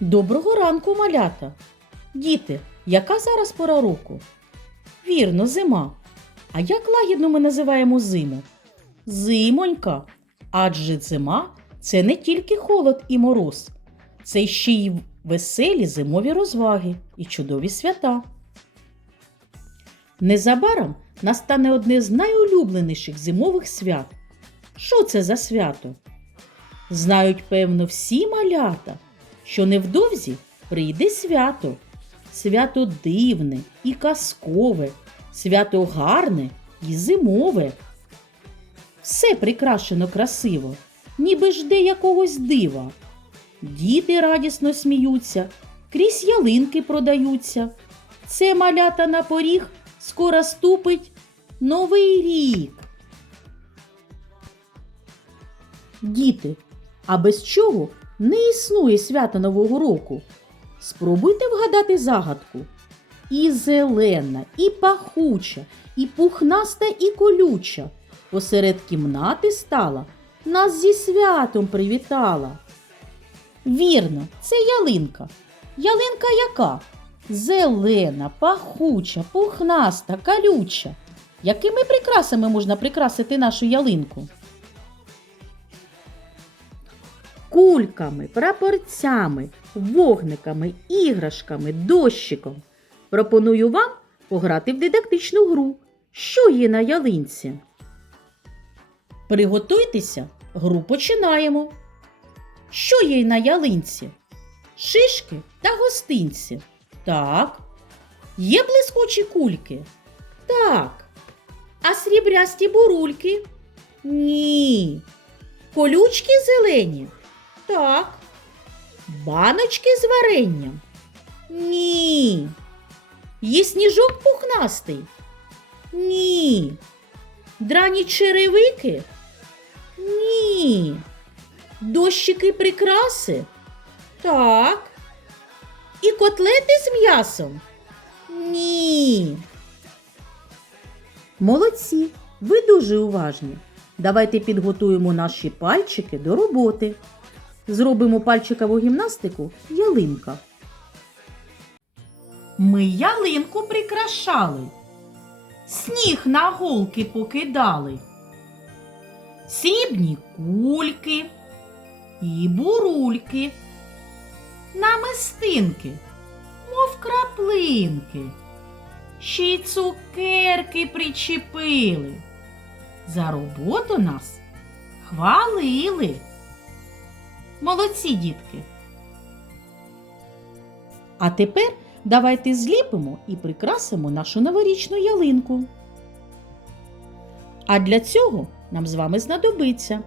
Доброго ранку, малята! Діти, яка зараз пора року? Вірно, зима. А як лагідно ми називаємо зиму? Зимонька. Адже зима це не тільки холод і мороз, це ще й веселі зимові розваги і чудові свята. Незабаром настане одне з найулюбленіших зимових свят. Що це за свято? Знають, певно, всі малята, що невдовзі прийде свято. Свято дивне і казкове, свято гарне і зимове. Все прикрашено красиво, ніби жде якогось дива. Діти радісно сміються, крізь ялинки продаються. Це малята на поріг скоро ступить новий рік. Діти, а без чого не існує свята Нового року? Спробуйте вгадати загадку. І зелена, і пахуча, і пухнаста, і колюча. Посеред кімнати стала, нас зі святом привітала. Вірно, це ялинка. Ялинка яка? Зелена, пахуча, пухнаста, колюча. Якими прикрасами можна прикрасити нашу ялинку? Кульками, прапорцями, вогниками, іграшками, дощиком. Пропоную вам пограти в дидактичну гру. Що є на ялинці? Приготуйтеся, гру починаємо. Що є на ялинці? Шишки та гостинці. Так. Є блискучі кульки? Так. А срібрясті бурульки? Ні. Колючки зелені? Так. Баночки з варенням? Ні. Є сніжок пухнастий? Ні. Драні черевики? Ні. Дощики прикраси? Так. І котлети з м'ясом? Ні. Молодці, ви дуже уважні. Давайте підготуємо наші пальчики до роботи. Зробимо пальчикову гімнастику ялинка. Ми ялинку прикрашали, сніг на голки покидали, срібні кульки і бурульки, намистинки, мов краплинки, ще й цукерки причепили. За роботу нас хвалили. Молодці, дітки. А тепер давайте зліпимо і прикрасимо нашу новорічну ялинку. А для цього нам з вами знадобиться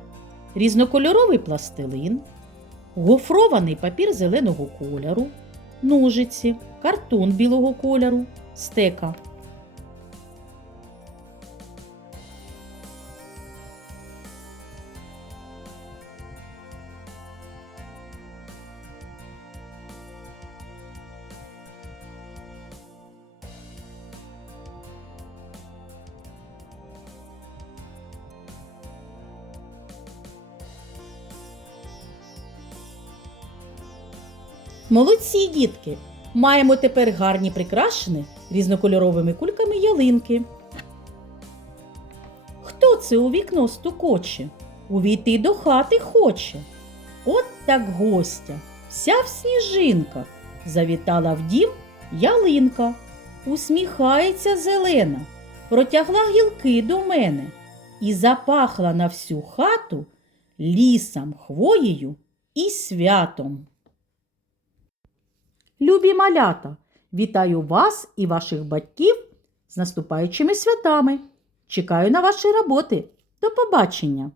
різнокольоровий пластилин, гофрований папір зеленого кольору, ножиці, картон білого кольору, стека. Молодці, дітки! Маємо тепер гарні прикрашені різнокольоровими кульками ялинки. Хто це у вікно стукоче? Увійти до хати хоче. От так гостя, вся в сніжинках, завітала в дім ялинка, усміхається зелена, протягла гілки до мене і запахла на всю хату лісом, хвоєю і святом. Любі малята, вітаю вас і ваших батьків з наступаючими святами. Чекаю на ваші роботи. До побачення!